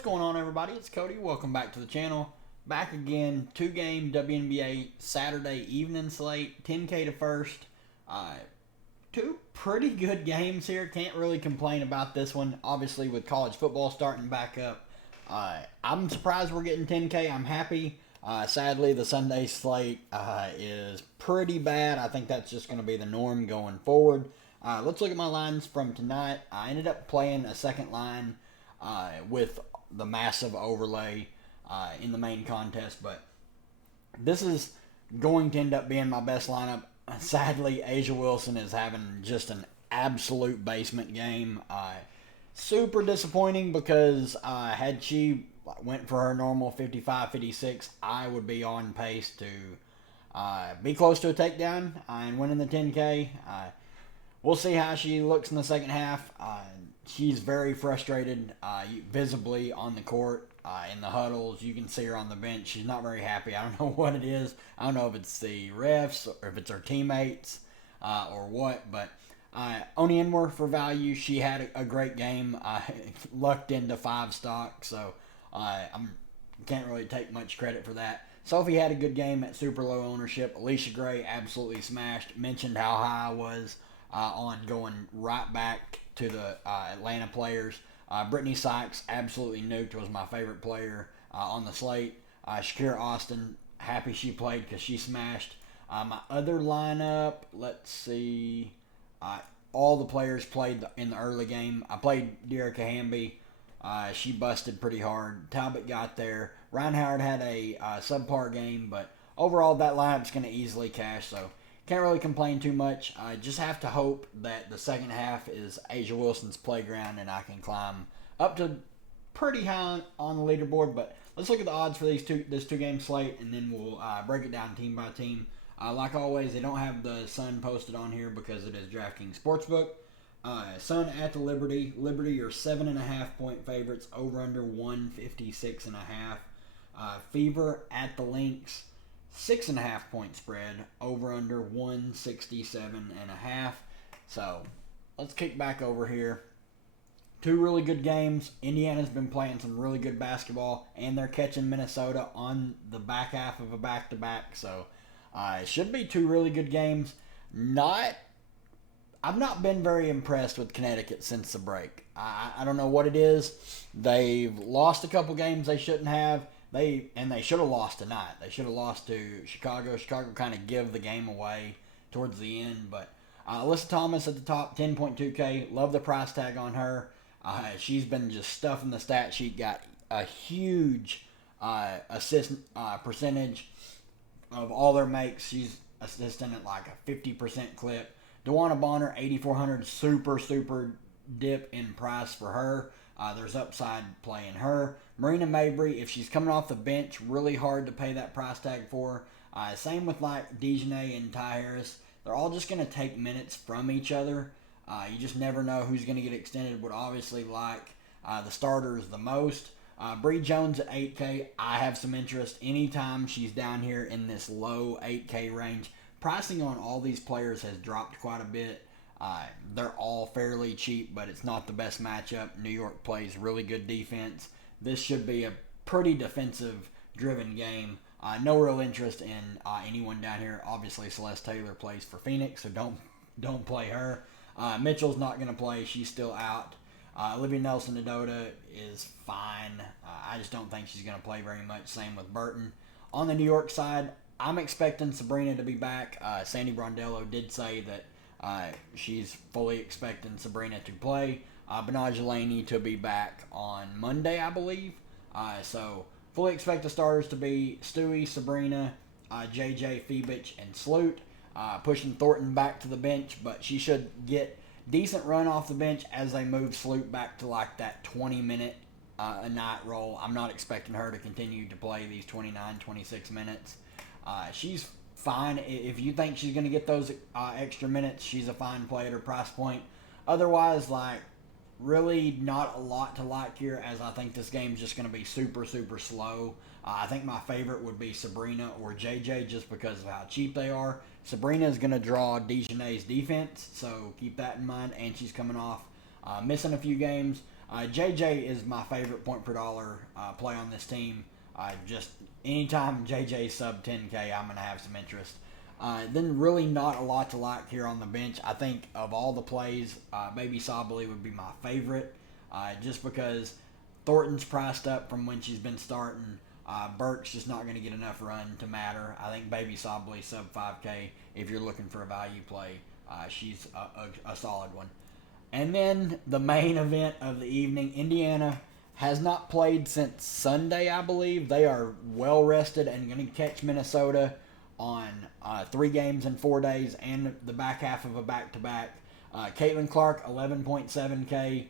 What's going on, everybody? It's Cody. Welcome back to the channel. Back again, two-game Wnba Saturday evening slate, 10K to first. Two pretty good games here. Can't really complain about this one. Obviously, with college football starting back up, I'm surprised we're getting 10K. I'm happy. Sadly, the Sunday slate is pretty bad. I think that's just going to be the norm going forward. Let's look at my lines from tonight. I ended up playing a second line with the massive overlay in the main contest, but this is going to end up being my best lineup. Sadly, Asia Wilson is having just an absolute basement game. Super disappointing because had she went for her normal 55-56, I would be on pace to be close to a takedown and winning the 10K. We'll see how she looks in the second half. She's very frustrated, visibly on the court, in the huddles. You can see her on the bench. She's not very happy. I don't know what it is. I don't know if it's the refs or if it's her teammates or what. But Wnba for value, she had a great game. Lucked into 5 stock, so I can't really take much credit for that. Sophie had a good game at super low ownership. Alicia Gray absolutely smashed. Mentioned how high I was on going right back to the Atlanta players. Brittany Sykes absolutely nuked, was my favorite player on the slate. Shakira Austin, happy she played because she smashed. My other lineup, let's see. All the players played in the early game. I played Derek Hamby. She busted pretty hard. Talbot got there. Ryan Howard had a subpar game, but overall that lineup's going to easily cash, so can't really complain too much. I just have to hope that the second half is Asia Wilson's playground and I can climb up to pretty high on the leaderboard. But let's look at the odds for this two-game slate, and then we'll break it down team by team. Like always, they don't have the Sun posted on here because it is Draftkings Sportsbook. Sun at the Liberty. Liberty are 7.5-point favorites. Over under 156.5. Fever at the Lynx. 6.5-point spread, over under 167.5. So let's kick back over here. Two really good games. Indiana's been playing some really good basketball, and they're catching Minnesota on the back half of a back-to-back. So it should be two really good games. I've not been very impressed with Connecticut since the break. I don't know what it is. They've lost a couple games they shouldn't have. They should have lost tonight. They should have lost to Chicago. Chicago kind of give the game away towards the end. But Alyssa Thomas at the top, 10.2K. Love the price tag on her. She's been just stuffing the stat sheet. Got a huge assist percentage of all their makes. She's assisting at like a 50% clip. DeWanna Bonner, 8,400. Super dip in price for her. There's upside playing her. Marina Mabry, if she's coming off the bench, really hard to pay that price tag for. Same with like Dejanay and Ty Harris. They're all just going to take minutes from each other. You just never know who's going to get extended. Would obviously like the starters the most. Bree Jones at 8K. I have some interest anytime she's down here in this low 8K range. Pricing on all these players has dropped quite a bit. They're all fairly cheap, but it's not the best matchup. New York plays really good defense. This should be a pretty defensive-driven game. No real interest in anyone down here. Obviously, Celeste Taylor plays for Phoenix, so don't play her. Mitchell's not going to play. She's still out. Olivia Nelson-Nadota is fine. I just don't think she's going to play very much. Same with Burton. On the New York side, I'm expecting Sabrina to be back. Sandy Brondello did say that she's fully expecting Sabrina to play. Benaj Laney to be back on Monday, I believe. So fully expect the starters to be Stewie, Sabrina, JJ, Phoebich, and Sloot. Pushing Thornton back to the bench, but she should get decent run off the bench as they move Sloot back to like that 20-minute a night role. I'm not expecting her to continue to play these 29, 26 minutes. She's fine. If you think she's going to get those extra minutes, she's a fine play at her price point. Otherwise, like, really not a lot to like here, as I think this game's just going to be super slow. I think my favorite would be Sabrina or JJ just because of how cheap they are. Sabrina is going to draw Dejanay's defense, so keep that in mind. And she's coming off missing a few games. JJ is my favorite point per dollar play on this team. Just anytime JJ sub 10K, I'm going to have some interest. Then really not a lot to like here on the bench. I think of all the plays, Baby Sabali would be my favorite, just because Thornton's priced up from when she's been starting. Burke's just not going to get enough run to matter. I think Baby Sabali sub 5K, if you're looking for a value play, she's a solid one. And then the main event of the evening, Indiana has not played since Sunday, I believe. They are well rested and going to catch Minnesota on 3 games in 4 days and the back half of a back-to-back. Caitlin Clark, 11.7K.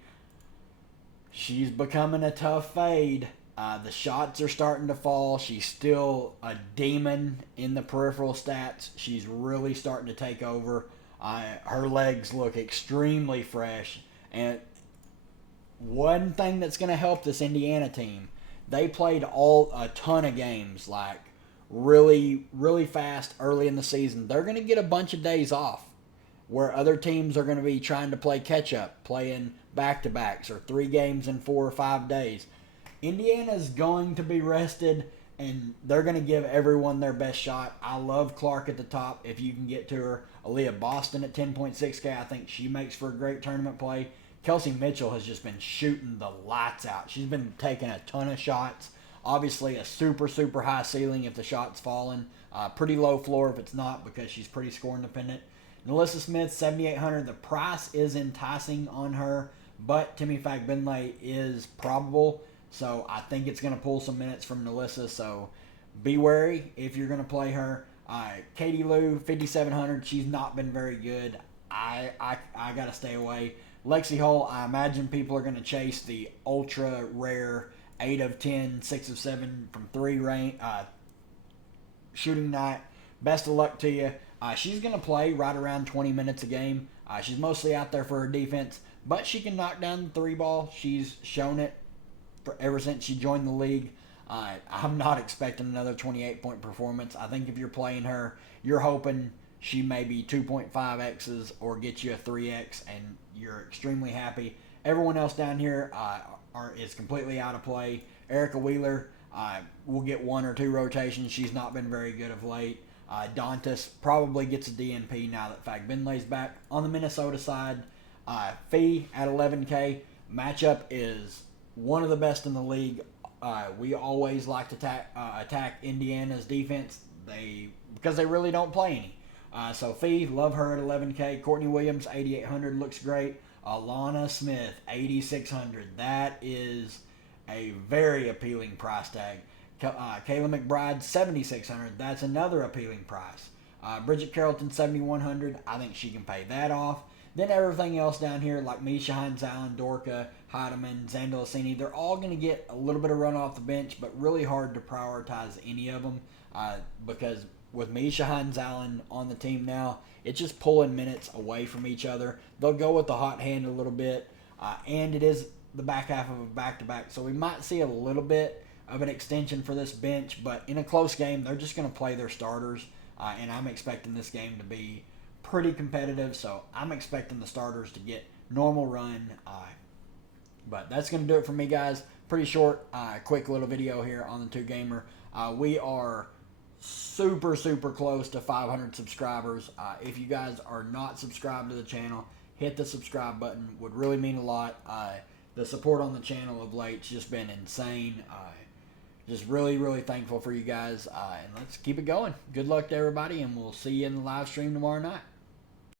She's becoming a tough fade. The shots are starting to fall. She's still a demon in the peripheral stats. She's really starting to take over. Her legs look extremely fresh. And one thing that's going to help this Indiana team, they played a ton of games, like really, really fast early in the season. They're going to get a bunch of days off where other teams are going to be trying to play catch-up, playing back-to-backs or 3 games in 4 or 5 days. Indiana's going to be rested, and they're going to give everyone their best shot. I love Clark at the top if you can get to her. Aaliyah Boston at 10.6K, I think she makes for a great tournament play. Kelsey Mitchell has just been shooting the lights out. She's been taking a ton of shots. Obviously, a super, super high ceiling if the shot's falling. Pretty low floor if it's not, because she's pretty score independent. Nalissa Smith, 7,800. The price is enticing on her, but Timmy Fagbinlay is probable. So I think it's going to pull some minutes from Nalissa. So be wary if you're going to play her. Katie Lou, 5,700. She's not been very good. I got to stay away. Lexi Hull, I imagine people are going to chase the ultra rare 8 of 10, 6 of 7 from 3 range shooting night. Best of luck to you. She's going to play right around 20 minutes a game. She's mostly out there for her defense, but she can knock down the 3 ball. She's shown it ever since she joined the league. I'm not expecting another 28-point performance. I think if you're playing her, you're hoping she may be 2.5Xs or get you a 3X, and you're extremely happy. Everyone else down here is completely out of play. Erica Wheeler will get 1 or 2 rotations. She's not been very good of late. Dantas probably gets a DNP now that Fagbinlay's back. On the Minnesota side, Fee at 11K. Matchup is one of the best in the league. We always like to attack Indiana's defense because they really don't play any. So Fee, love her at 11K. Courtney Williams, 8,800, looks great. Alana Smith, 8,600. That is a very appealing price tag. Kayla McBride, 7,600. That's another appealing price. Bridget Carrollton, 7,100. I think she can pay that off. Then everything else down here, like Misha Hines Allen, Dorka, Heidemann, Zandalasini, they're all going to get a little bit of run off the bench, but really hard to prioritize any of them because with Misha Hines Allen on the team now, it's just pulling minutes away from each other. They'll go with the hot hand a little bit, and it is the back half of a back-to-back, so we might see a little bit of an extension for this bench, but in a close game, they're just going to play their starters, and I'm expecting this game to be pretty competitive, so I'm expecting the starters to get normal run. But that's going to do it for me, guys. Pretty short, quick little video here on the 2Gamer. We are super, super close to 500 subscribers. If you guys are not subscribed to the channel, hit the subscribe button. Would really mean a lot. The support on the channel of late's just been insane. Just really, really thankful for you guys. And let's keep it going. Good luck to everybody, and we'll see you in the live stream tomorrow night.